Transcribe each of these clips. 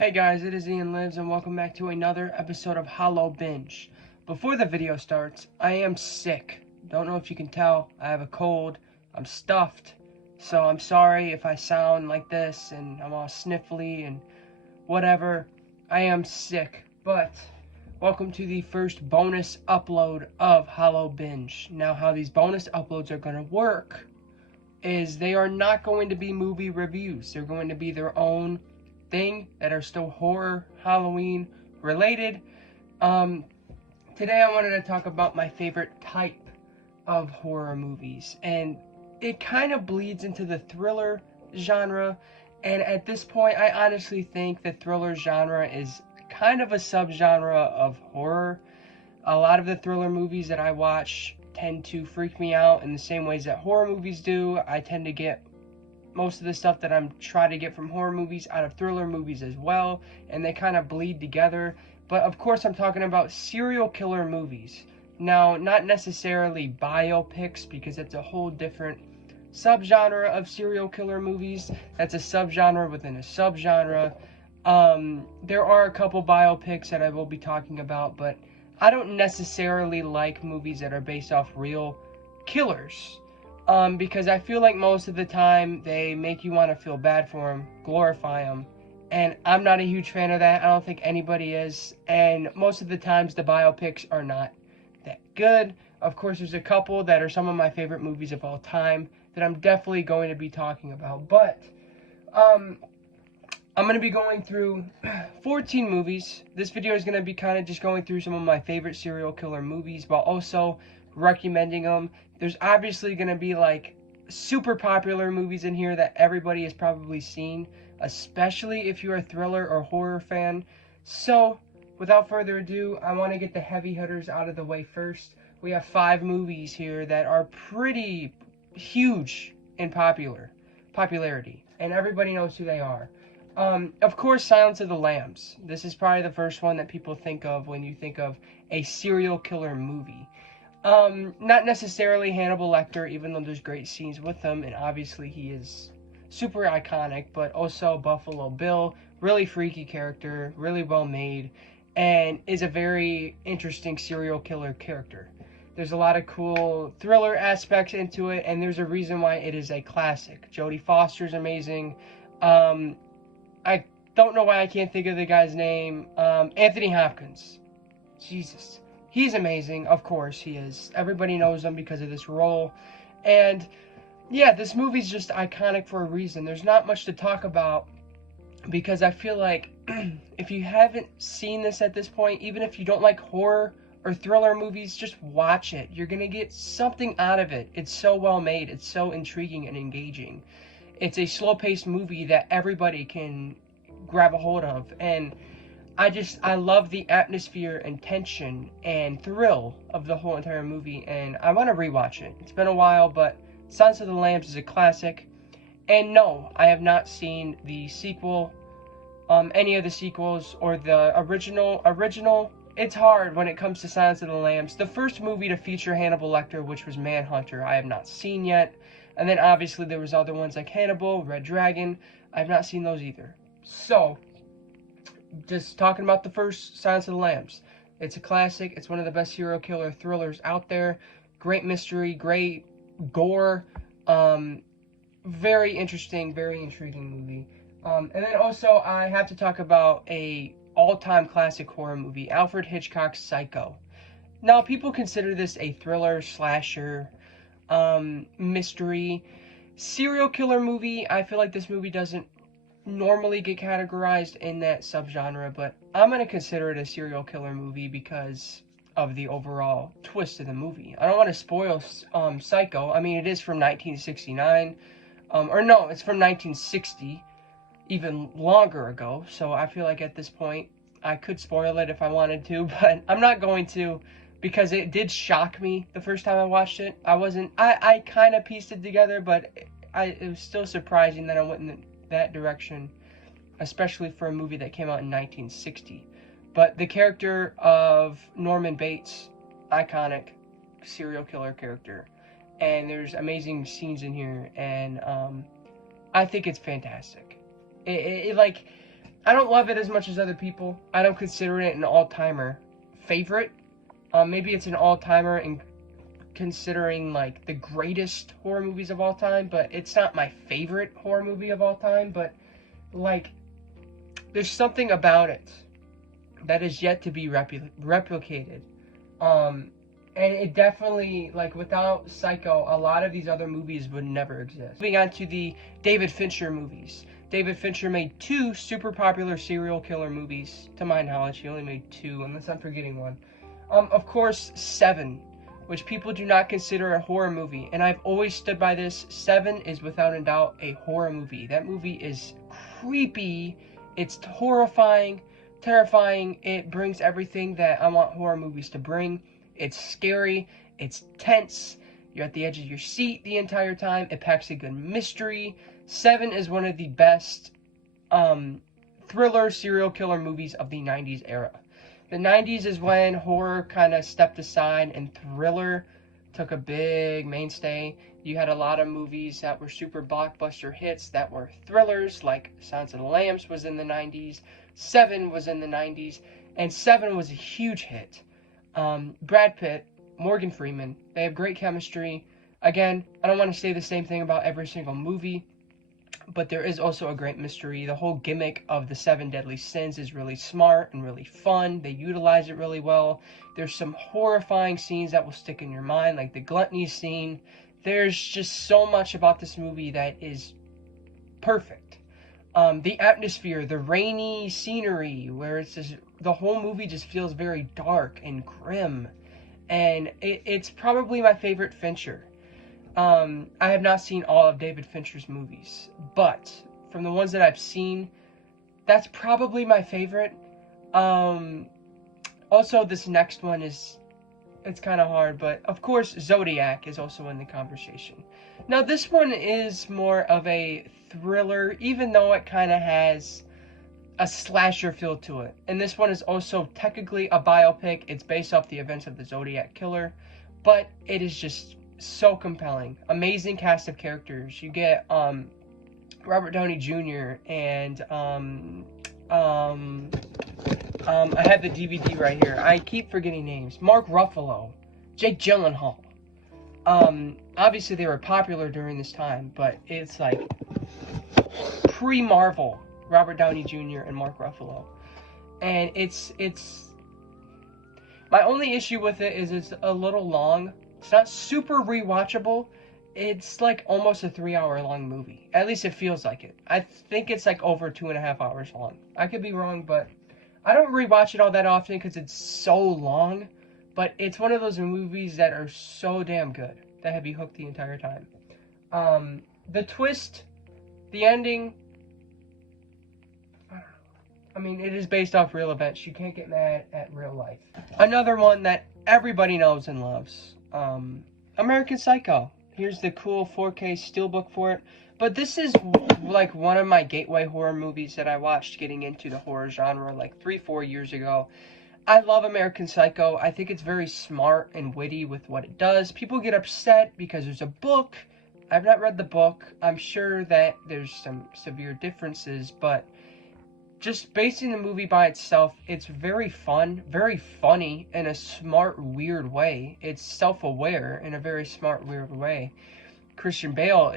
Hey guys, it is Ian Lives and welcome back to another episode of Hollow Binge. Before the video starts, I am sick. Don't know if you can tell, I have a cold, I'm stuffed, so I'm sorry if I sound like this and I'm all sniffly and whatever. I am sick, but welcome to the first bonus upload of Hollow Binge. Now how these bonus uploads are going to work is they are not going to be movie reviews. They're going to be their own thing that are still horror, Halloween related. Um, Today I wanted to talk about my favorite type of horror movies, and it kind of bleeds into the thriller genre. And at this point, I honestly think the thriller genre is kind of a subgenre of horror. A lot of the thriller movies that I watch tend to freak me out in the same ways that horror movies do. I tend to get most of the stuff that I'm trying to get from horror movies out of thriller movies as well, and they kind of bleed together. But of course, I'm talking about serial killer movies. Now, not necessarily biopics, because it's a whole different subgenre of serial killer movies. That's a subgenre within a subgenre. There are a couple biopics that I will be talking about, but I don't necessarily like movies that are based off real killers. Because I feel like most of the time they make you want to feel bad for them, glorify them, and I'm not a huge fan of that. I don't think anybody is, and most of the times the biopics are not that good. Of course, there's a couple that are some of my favorite movies of all time that I'm definitely going to be talking about, but um, I'm going to be going through 14 movies. This video is going to be kind of just going through some of my favorite serial killer movies while also recommending them. There's obviously going to be like super popular movies in here that everybody has probably seen, especially if you're a thriller or horror fan. So, without further ado, I want to get the heavy hitters out of the way first. We have 5 movies here that are pretty huge in popularity, and everybody knows who they are. Of course, Silence of the Lambs. This is probably the first one that people think of when you think of a serial killer movie. Not necessarily Hannibal Lecter, even though there's great scenes with him, and obviously he is super iconic, but also Buffalo Bill, really freaky character, really well made, and is a very interesting serial killer character. There's a lot of cool thriller aspects into it, and there's a reason why it is a classic. Jodie Foster's amazing. I don't know why I can't think of the guy's name. Anthony Hopkins. Jesus. He's amazing, of course he is. Everybody knows him because of this role. And yeah, this movie's just iconic for a reason. There's not much to talk about because I feel like if you haven't seen this at this point, even if you don't like horror or thriller movies, just watch it. You're going to get something out of it. It's so well made. It's so intriguing and engaging. It's a slow-paced movie that everybody can grab a hold of, and I love the atmosphere and tension and thrill of the whole entire movie, and I want to rewatch it. It's been a while, but Silence of the Lambs is a classic, and no, I have not seen the sequel, any of the sequels, or the original. It's hard when it comes to Silence of the Lambs. The first movie to feature Hannibal Lecter, which was Manhunter, I have not seen yet. And then obviously there was other ones like Hannibal, Red Dragon. I've not seen those either. So, just talking about the first Silence of the Lambs. It's a classic. It's one of the best serial killer thrillers out there. Great mystery, great gore. Very interesting, very intriguing movie. And then also I have to talk about a all-time classic horror movie, Alfred Hitchcock's Psycho. Now, people consider this a thriller, slasher, mystery, serial killer movie. I feel like this movie doesn't normally get categorized in that subgenre, but I'm going to consider it a serial killer movie because of the overall twist of the movie. I don't want to spoil Psycho. I mean, it is from 1969, or no, it's from 1960, even longer ago, so I feel like at this point I could spoil it if I wanted to, but I'm not going to, because it did shock me the first time I watched it. I kind of pieced it together, but it was still surprising that I went in that direction, especially for a movie that came out in 1960. But the character of Norman Bates, iconic serial killer character, and there's amazing scenes in here, and I think it's fantastic. Like, I don't love it as much as other people. I don't consider it an all-timer favorite. Maybe it's an all-timer in considering like the greatest horror movies of all time, but it's not my favorite horror movie of all time. But like, there's something about it that is yet to be replicated. And it definitely, like, without Psycho, a lot of these other movies would never exist. Moving on to the David Fincher movies. David Fincher made 2 super popular serial killer movies. To my knowledge, he only made 2, unless I'm forgetting one. Of course, Seven, which people do not consider a horror movie. And I've always stood by this. Seven is without a doubt a horror movie. That movie is creepy. It's horrifying, terrifying. It brings everything that I want horror movies to bring. It's scary, it's tense, you're at the edge of your seat the entire time, it packs a good mystery. Seven is one of the best thriller serial killer movies of the 90s era. The 90s is when horror kind of stepped aside and thriller took a big mainstay. You had a lot of movies that were super blockbuster hits that were thrillers, like Silence of the Lambs was in the 90s, Seven was in the 90s, and Seven was a huge hit. Brad Pitt, Morgan Freeman, they have great chemistry. Again, I don't want to say the same thing about every single movie, but there is also a great mystery. The whole gimmick of the 7 deadly sins is really smart and really fun. They utilize it really well. There's some horrifying scenes that will stick in your mind, like the gluttony scene. There's just so much about this movie that is perfect. The atmosphere, the rainy scenery, where it's just, the whole movie just feels very dark and grim, and it's probably my favorite Fincher. I have not seen all of David Fincher's movies, but from the ones that I've seen, that's probably my favorite. Also, this next one it's kind of hard, but of course Zodiac is also in the conversation. Now this one is more of a thriller, even though it kind of has a slasher feel to it. And this one is also technically a biopic. It's based off the events of the Zodiac killer, but it is just so compelling. Amazing cast of characters. You get Robert Downey Jr. and I have the DVD right here. I keep forgetting names. Mark Ruffalo, Jake Gyllenhaal. Obviously they were popular during this time, but it's like pre-Marvel, Robert Downey Jr. and Mark Ruffalo. And it's my only issue with it is it's a little long. It's not super rewatchable. It's like almost a 3-hour long movie. At least it feels like it. I think it's like over 2.5 hours long. I could be wrong, but I don't rewatch it all that often because it's so long. But it's one of those movies that are so damn good that have you hooked the entire time. The twist, the ending, I mean, it is based off real events. You can't get mad at real life. Another one that everybody knows and loves, American Psycho. Here's the cool 4K steelbook for it. But this is like one of my gateway horror movies that I watched getting into the horror genre like 3-4 years ago. I love American Psycho. I think it's very smart and witty with what it does. People get upset because there's a book. I've not read the book. I'm sure that there's some severe differences, but just basing the movie by itself, it's very fun, very funny in a smart, weird way. It's self-aware in a very smart, weird way. Christian Bale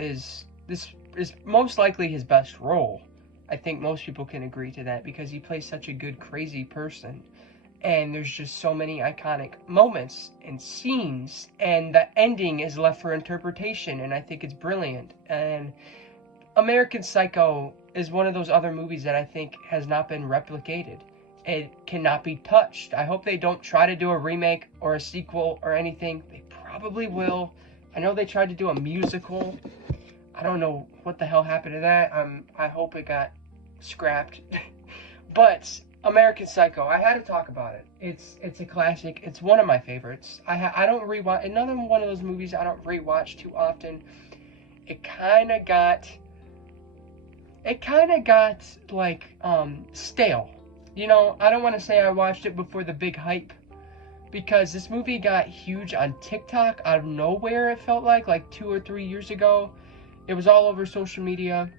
this is most likely his best role. I think most people can agree to that because he plays such a good, crazy person. And there's just so many iconic moments and scenes, and the ending is left for interpretation, and I think it's brilliant. And American Psycho is one of those other movies that I think has not been replicated. It cannot be touched. I hope they don't try to do a remake or a sequel or anything. They probably will. I know they tried to do a musical. I don't know what the hell happened to that. I hope it got scrapped. But American Psycho, I had to talk about it. It's a classic. It's one of my favorites. I don't rewatch. Another one of those movies I don't rewatch too often. It kind of got like stale. You know, I don't want to say I watched it before the big hype, because this movie got huge on TikTok out of nowhere. It felt like 2 or 3 years ago. It was all over social media.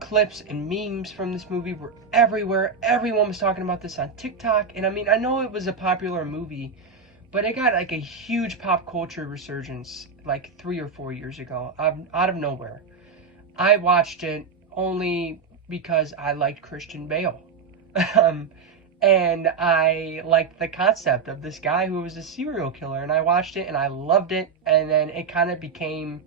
clips and memes from this movie were everywhere. Everyone was talking about this on TikTok. And I mean, I know it was a popular movie, but it got like a huge pop culture resurgence like 3 or 4 years ago, out of nowhere. I watched it only because I liked Christian Bale. And I liked the concept of this guy who was a serial killer. And I watched it and I loved it. And then it kind of became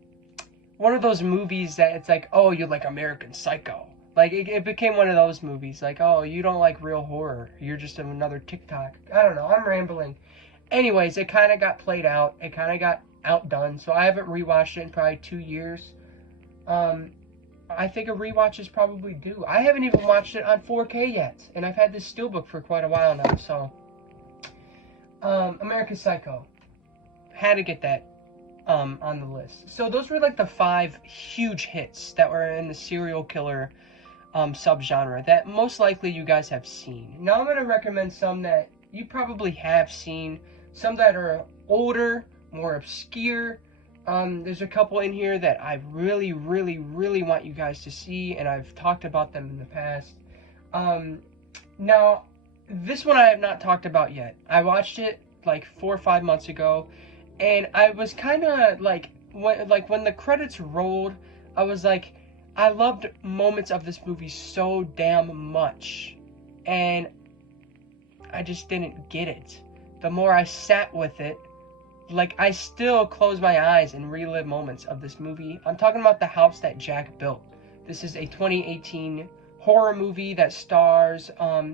one of those movies that it's like, oh, you like American Psycho. Like, it became one of those movies. Like, oh, you don't like real horror. You're just another TikTok. I don't know. I'm rambling. Anyways, it kind of got played out. It kind of got outdone. So I haven't rewatched it in probably 2 years. I think a rewatch is probably due. I haven't even watched it on 4K yet. And I've had this steelbook for quite a while now. So, American Psycho. Had to get that on the list. So those were like the 5 huge hits that were in the serial killer subgenre that most likely you guys have seen. Now I'm going to recommend some that you probably have seen, some that are older, more obscure. There's a couple in here that I really, really, really want you guys to see, and I've talked about them in the past. Now, this one I have not talked about yet. I watched it like 4 or 5 months ago, and I was kind of like when the credits rolled, I was like, I loved moments of this movie so damn much, and I just didn't get it. The more I sat with it, like, I still close my eyes and relive moments of this movie. I'm talking about The House That Jack Built. This is a 2018 horror movie that stars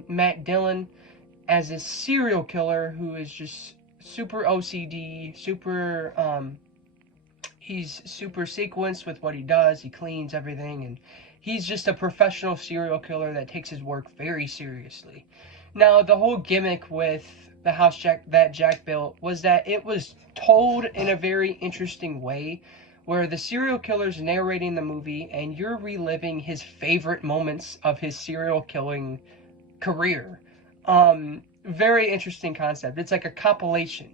Matt Dillon as a serial killer who is just super OCD, he's super sequenced with what he does. He cleans everything, and he's just a professional serial killer that takes his work very seriously. Now, the whole gimmick with The House That Jack Built was that it was told in a very interesting way, where the serial killer's narrating the movie and you're reliving his favorite moments of his serial killing career. Very interesting concept. It's like a compilation.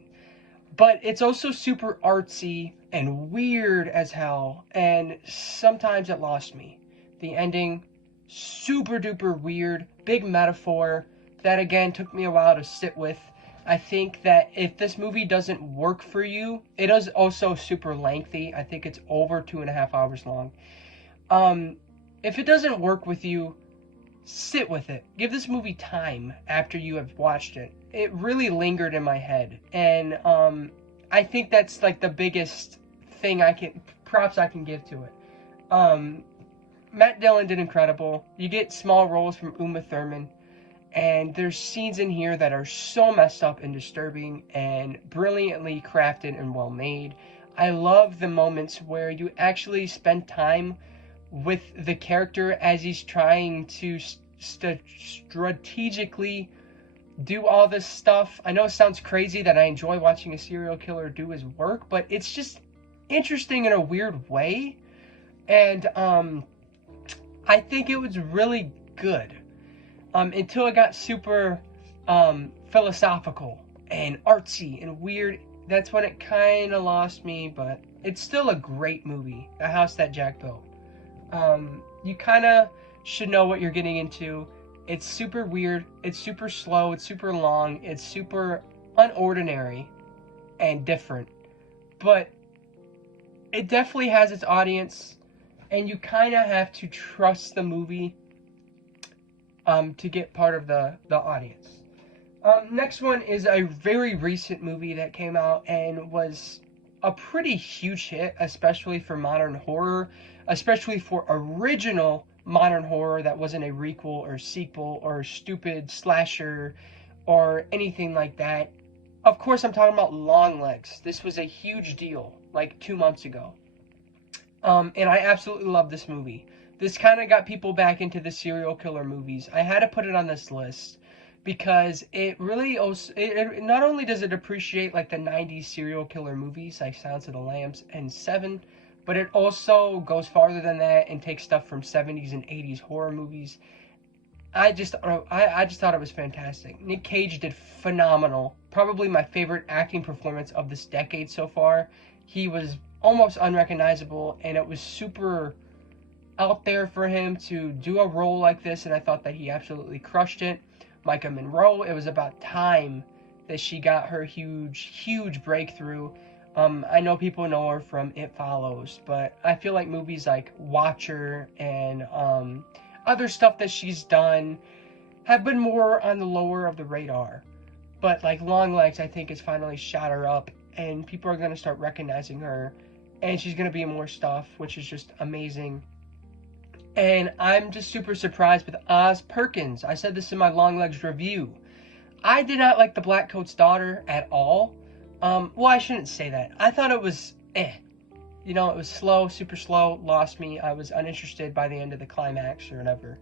But it's also super artsy and weird as hell, and sometimes it lost me. The ending, super duper weird, big metaphor, that again took me a while to sit with. I think that if this movie doesn't work for you, it is also super lengthy. I think it's over 2.5 hours long. If it doesn't work with you, sit with it. Give this movie time after you have watched it. It really lingered in my head, and I think that's like the biggest thing props I can give to it. Matt Dillon did incredible. You get small roles from Uma Thurman, and there's scenes in here that are so messed up and disturbing and brilliantly crafted and well made. I love the moments where you actually spend time with the character as he's trying to strategically do all this stuff. I know it sounds crazy that I enjoy watching a serial killer do his work, but it's just interesting in a weird way. And I think it was really good. Until it got super philosophical and artsy and weird. That's when it kind of lost me, but it's still a great movie, The House That Jack Built. You kind of should know what you're getting into. It's super weird, it's super slow, it's super long, it's super unordinary and different. But it definitely has its audience, and you kind of have to trust the movie to get part of the audience. Next one is a very recent movie that came out and was a pretty huge hit, especially for modern horror, especially for original modern horror that wasn't a requel or sequel or stupid slasher or anything like that. Of course, I'm talking about Longlegs. This was a huge deal like 2 months ago. And I absolutely love this movie. This kind of got people back into the serial killer movies. I had to put it on this list because it really also, it not only does it appreciate like the 90s serial killer movies like Silence of the Lambs and Seven, but it also goes farther than that and takes stuff from 70s and 80s horror movies. I just thought it was fantastic. Nick Cage did phenomenal. Probably my favorite acting performance of this decade so far. He was almost unrecognizable, and it was super out there for him to do a role like this, and I thought that he absolutely crushed it. Micah Monroe, it was about time that she got her huge breakthrough. I know people know her from It Follows, but I feel like movies like Watcher and other stuff that she's done have been more on the lower of the radar. But like Longlegs, I think, has finally shot her up, and people are going to start recognizing her, and she's going to be in more stuff, which is just amazing. And I'm just super surprised with Oz Perkins. I said this in my Longlegs review. I did not like The Blackcoat's Daughter at all. Well, I shouldn't say that. I thought it was You know, it was slow, super slow, lost me. I was uninterested by the end of the climax or whatever.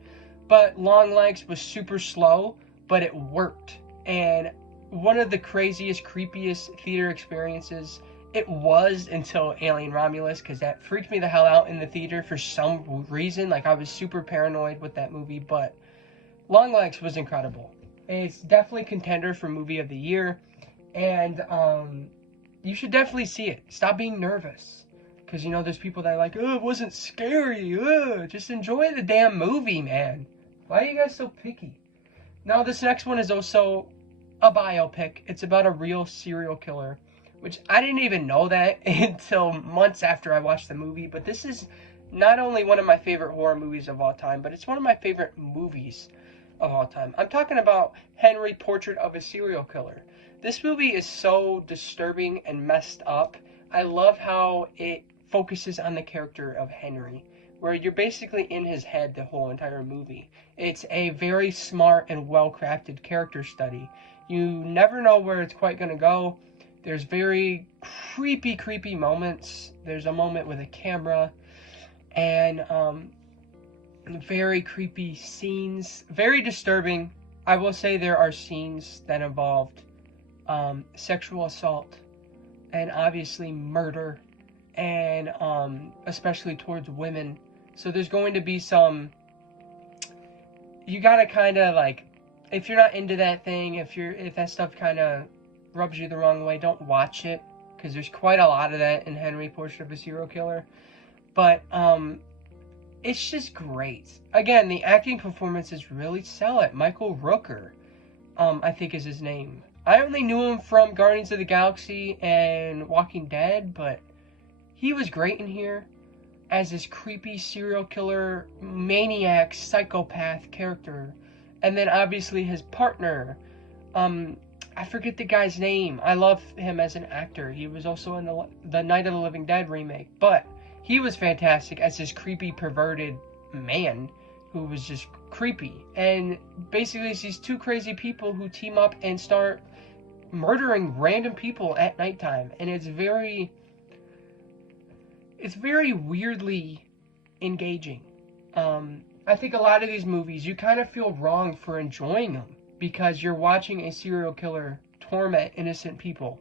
But Longlegs was super slow, but it worked. And one of the craziest, creepiest theater experiences it was until Alien Romulus, because that freaked me the hell out in the theater for some reason. Like, I was super paranoid with that movie, but Longlegs was incredible. It's definitely contender for movie of the year, and you should definitely see it. Stop being nervous, because, you know, there's people that are like, oh, it wasn't scary, just enjoy the damn movie, man. Why are you guys so picky? Now, this next one is also a biopic. It's about a real serial killer, which I didn't even know that until months after I watched the movie. But this is not only one of my favorite horror movies of all time, but it's one of my favorite movies of all time. I'm talking about Henry, Portrait of a Serial Killer. This movie is so disturbing and messed up. I love how it focuses on the character of Henry, where you're basically in his head the whole entire movie. It's a very smart and well-crafted character study. You never know where it's quite going to go. There's very creepy moments. There's a moment with a camera, and very creepy scenes. Very disturbing. I will say there are scenes that involved sexual assault and obviously murder, and especially towards women. So there's going to be some, you gotta kind of like, if you're not into that thing, if that stuff kind of rubs you the wrong way, don't watch it, because there's quite a lot of that in Henry, Portrait of a Serial Killer. But it's just great. Again, the acting performances really sell it. Michael Rooker, I think is his name. I only knew him from Guardians of the Galaxy and Walking Dead, but he was great in here as this creepy serial killer, maniac, psychopath character. And then obviously his partner, I forget the guy's name. I love him as an actor. He was also in the Night of the Living Dead remake. But he was fantastic as this creepy, perverted man who was just creepy. And basically it's these two crazy people who team up and start murdering random people at nighttime. And it's very weirdly engaging. I think a lot of these movies, you kind of feel wrong for enjoying them, because you're watching a serial killer torment innocent people.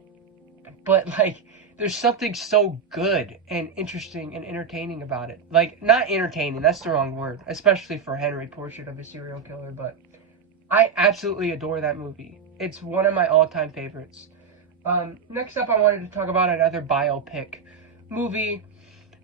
But, like, there's something so good and interesting and entertaining about it. Like, not entertaining, that's the wrong word, especially for Henry, Portrait of a Serial Killer, but I absolutely adore that movie. It's one of my all-time favorites. Next up, I wanted to talk about another biopic movie.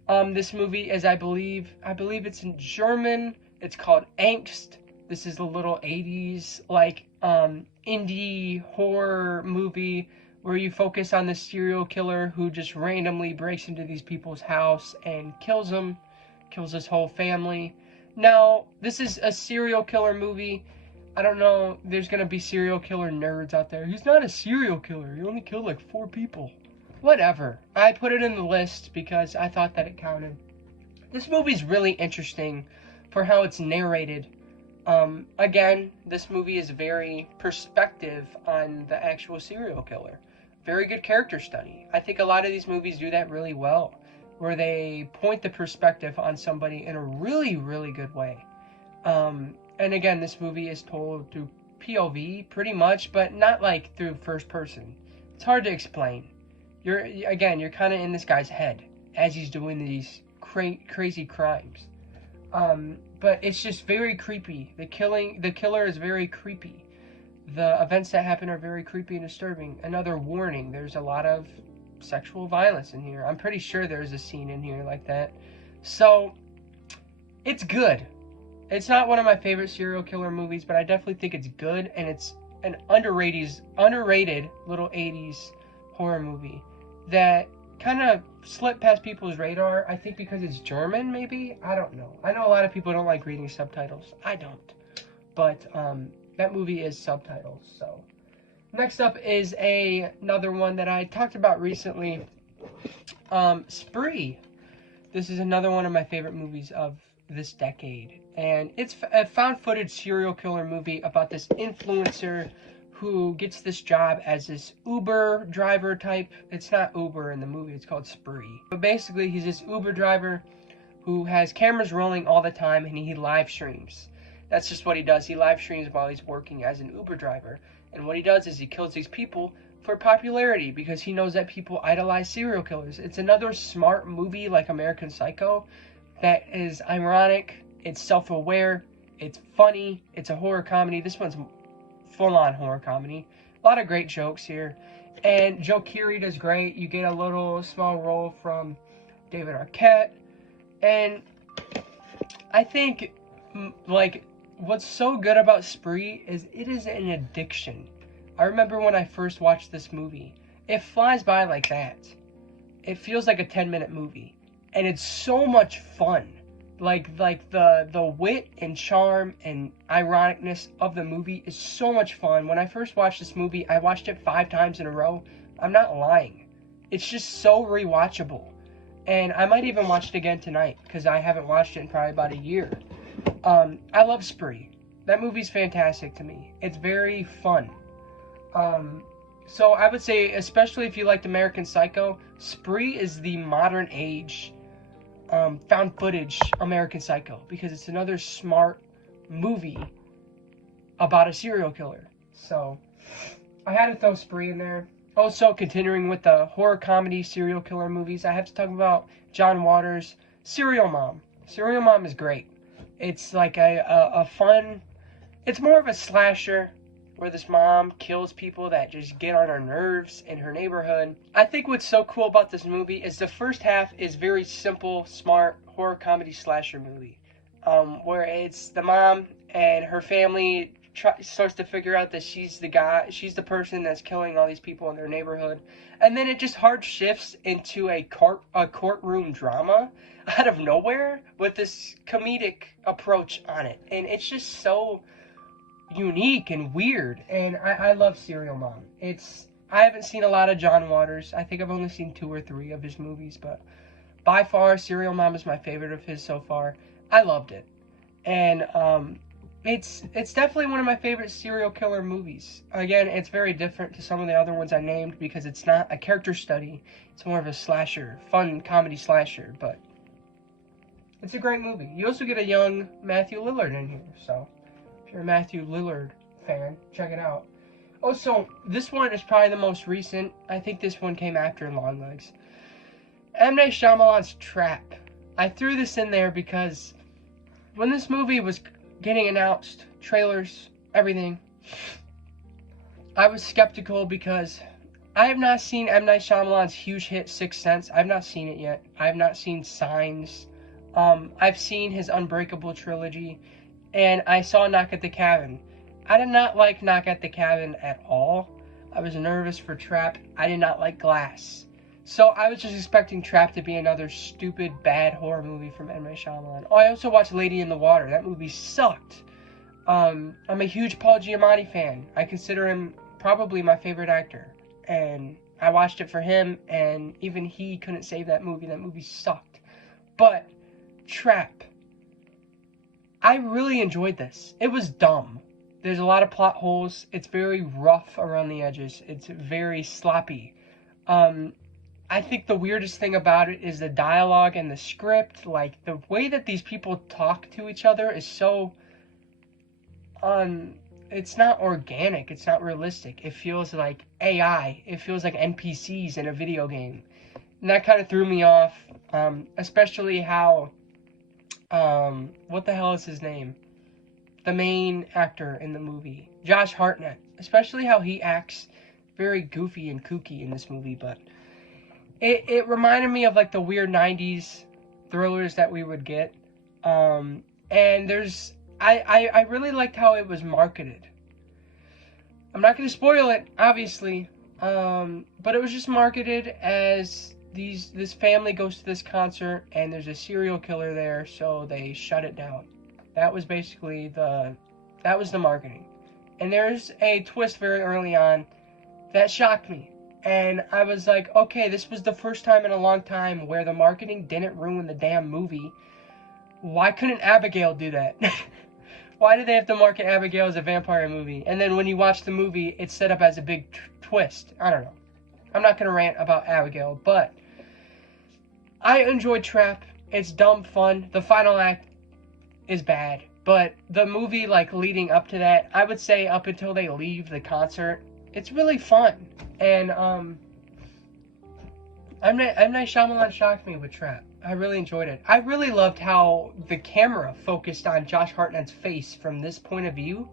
This movie is, I believe it's in German. It's called Angst. This is a little 80s, like, indie horror movie where you focus on the serial killer who just randomly breaks into these people's house and kills them, kills his whole family. Now, this is a serial killer movie. I don't know, there's gonna be serial killer nerds out there. He's not a serial killer, he only killed like 4 people. Whatever. I put it in the list because I thought that it counted. This movie's really interesting for how it's narrated. Again, this movie is very perspective on the actual serial killer. Very good character study. I think a lot of these movies do that really well, where they point the perspective on somebody in a really, really good way. And again, this movie is told through POV pretty much, but not like through first person. It's hard to explain. You're kind of in this guy's head as he's doing these crazy crimes. But it's just very creepy. The killer is very creepy. The events that happen are very creepy and disturbing. Another warning, there's a lot of sexual violence in here. I'm pretty sure there's a scene in here like that. So, It's good. It's not one of my favorite serial killer movies, but I definitely think it's good, and it's an underrated little 80s horror movie that kind of slipped past people's radar. I think because it's German, maybe? I don't know. I know a lot of people don't like reading subtitles. I don't. But that movie is subtitles, so. Next up is another one that I talked about recently. Spree. This is another one of my favorite movies of this decade. And it's a found footage serial killer movie about this influencer who gets this job as this Uber driver type. It's not Uber in the movie, it's called Spree. But basically, he's this Uber driver who has cameras rolling all the time, and he live streams. That's just what he does. He live streams while he's working as an Uber driver. And what he does is he kills these people for popularity because he knows that people idolize serial killers. It's another smart movie like American Psycho that is ironic, it's self-aware, it's funny, it's a horror comedy. This one's full-on horror comedy. A lot of great jokes here. And Joe Keery does great. You get a little small role from David Arquette. And I think, like, what's so good about Spree is it is an addiction. I remember when I first watched this movie. It flies by like that. It feels like a 10-minute movie. And it's so much fun. Like the wit and charm and ironicness of the movie is so much fun. When I first watched this movie, I watched it 5 times in a row. I'm not lying. It's just so rewatchable. And I might even watch it again tonight because I haven't watched it in probably about a year. I love Spree. That movie's fantastic to me. It's very fun. So I would say, especially if you liked American Psycho, Spree is the modern age found footage American Psycho because it's another smart movie about a serial killer. So I had to throw Spree in there. Also, continuing with the horror comedy serial killer movies, I have to talk about John Waters' Serial Mom. Serial Mom is great. It's like a fun, it's more of a slasher where this mom kills people that just get on her nerves in her neighborhood. I think what's so cool about this movie is the first half is very simple, smart horror comedy slasher movie, where it's the mom and her family starts to figure out that she's the person that's killing all these people in their neighborhood, and then it just hard shifts into a courtroom drama out of nowhere with this comedic approach on it, and it's just so unique and weird. And I love Serial Mom. I haven't seen a lot of John Waters. I think I've only seen 2 or 3 of his movies, but by far Serial Mom is my favorite of his so far. I loved it, and it's definitely one of my favorite serial killer movies. Again, it's very different to some of the other ones I named because it's not a character study. It's more of a slasher, fun comedy slasher, but it's a great movie. You also get a young Matthew Lillard in here, so if you're a Matthew Lillard fan, check it out. Also, this one is probably the most recent. I think this one came after Longlegs. M. Night Shyamalan's Trap. I threw this in there because when this movie was getting announced, trailers, everything, I was skeptical because I have not seen M. Night Shyamalan's huge hit Sixth Sense. I've not seen it yet. I have not seen Signs. I've seen his Unbreakable trilogy, and I saw Knock at the Cabin. I did not like Knock at the Cabin at all. I was nervous for Trap. I did not like Glass. So I was just expecting Trap to be another stupid, bad horror movie from M. Night Shyamalan. Oh, I also watched Lady in the Water. That movie sucked. I'm a huge Paul Giamatti fan. I consider him probably my favorite actor. And I watched it for him, and even he couldn't save that movie. That movie sucked. But Trap, I really enjoyed this. It was dumb. There's a lot of plot holes. It's very rough around the edges. It's very sloppy. I think the weirdest thing about it is the dialogue and the script. Like, the way that these people talk to each other is so it's not organic. It's not realistic. It feels like AI. It feels like NPCs in a video game. And that kind of threw me off. Especially how, what the hell is his name? The main actor in the movie, Josh Hartnett. Especially how he acts very goofy and kooky in this movie, but it reminded me of like the weird 90s thrillers that we would get. And I really liked how it was marketed. I'm not going to spoil it, obviously, but it was just marketed as this family goes to this concert and there's a serial killer there, so they shut it down. That was basically the marketing. And there's a twist very early on that shocked me. And I was like, okay, this was the first time in a long time where the marketing didn't ruin the damn movie. Why couldn't Abigail do that? Why did they have to market Abigail as a vampire movie? And then when you watch the movie, it's set up as a big twist. I don't know. I'm not going to rant about Abigail, but I enjoyed Trap. It's dumb fun. The final act is bad. But the movie, like, leading up to that, I would say up until they leave the concert, it's really fun. And, M. Night Shyamalan shocked me with Trap. I really enjoyed it. I really loved how the camera focused on Josh Hartnett's face from this point of view,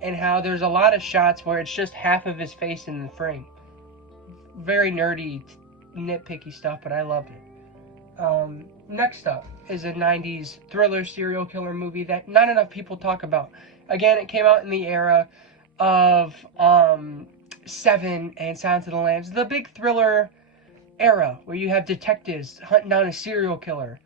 and how there's a lot of shots where it's just half of his face in the frame. Very nerdy, nitpicky stuff, but I loved it. Next up is a 90s thriller serial killer movie that not enough people talk about. Again, it came out in the era of Seven and Silence of the Lambs, the big thriller era where you have detectives hunting down a serial killer.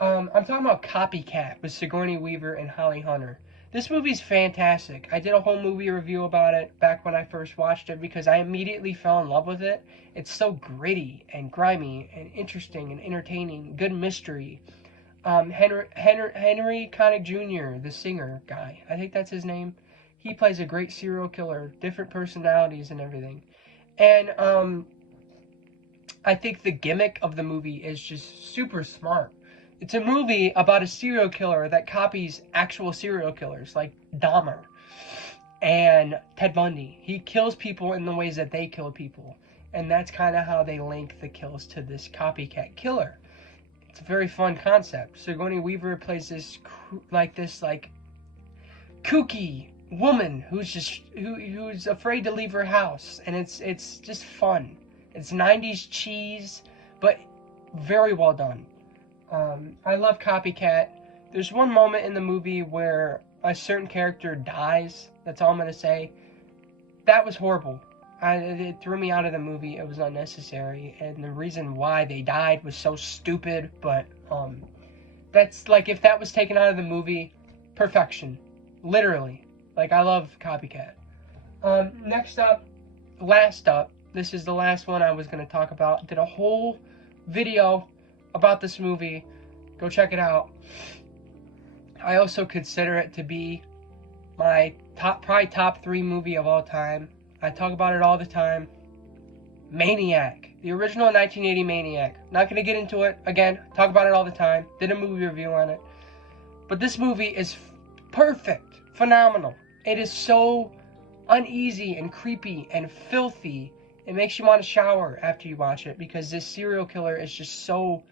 I'm talking about Copycat with Sigourney Weaver and Holly Hunter. This movie's fantastic. I did a whole movie review about it back when I first watched it because I immediately fell in love with it. It's so gritty and grimy and interesting and entertaining. Good mystery. Henry Connick Jr., the singer guy, I think that's his name. He plays a great serial killer, different personalities and everything. And I think the gimmick of the movie is just super smart. It's a movie about a serial killer that copies actual serial killers like Dahmer and Ted Bundy. He kills people in the ways that they kill people. And that's kind of how they link the kills to this copycat killer. It's a very fun concept. Sigourney Weaver plays this kooky woman who's afraid to leave her house, and it's just fun. It's 90s cheese, but very well done. I love Copycat. There's one moment in the movie where a certain character dies. That's all I'm going to say. That was horrible. It threw me out of the movie. It was unnecessary. And the reason why they died was so stupid. But that's like, if that was taken out of the movie, perfection. Literally. Like, I love Copycat. Last up, this is the last one I was going to talk about. Did a whole video about this movie. Go check it out. I also consider it to be my probably top 3 movie of all time. I talk about it all the time. Maniac. The original 1980 Maniac. Not going to get into it. Again, talk about it all the time. Did a movie review on it. But this movie is perfect. Phenomenal. It is so uneasy and creepy and filthy. It makes you want to shower after you watch it, because this serial killer is just so...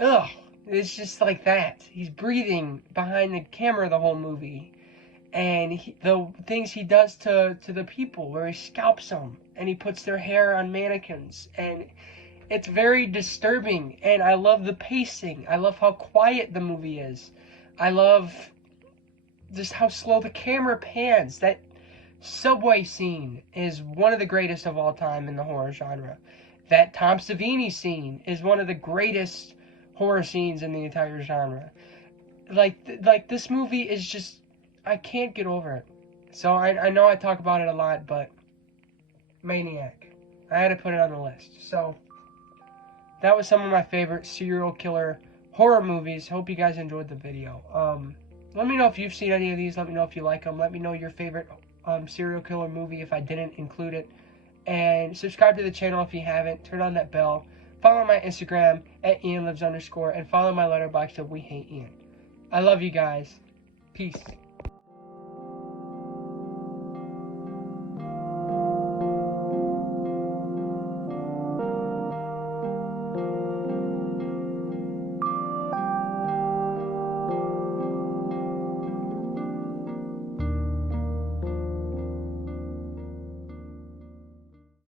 Ugh. It's just like that. He's breathing behind the camera the whole movie. And the things he does to the people, where he scalps them and he puts their hair on mannequins. And it's very disturbing. And I love the pacing. I love how quiet the movie is. I love just how slow the camera pans. That subway scene is one of the greatest of all time in the horror genre. That Tom Savini scene is one of the greatest horror scenes in the entire genre. Like this movie is just, I can't get over it. So I know I talk about it a lot, but Maniac, I had to put it on the list. So that was some of my favorite serial killer horror movies. Hope you guys enjoyed the video. Let me know if you've seen any of these. Let me know if you like them. Let me know your favorite serial killer movie if I didn't include it. And subscribe to the channel if you haven't. Turn on that bell. Follow my Instagram at @IanLives_, and follow my Letterboxd at wehateian. I love you guys. Peace.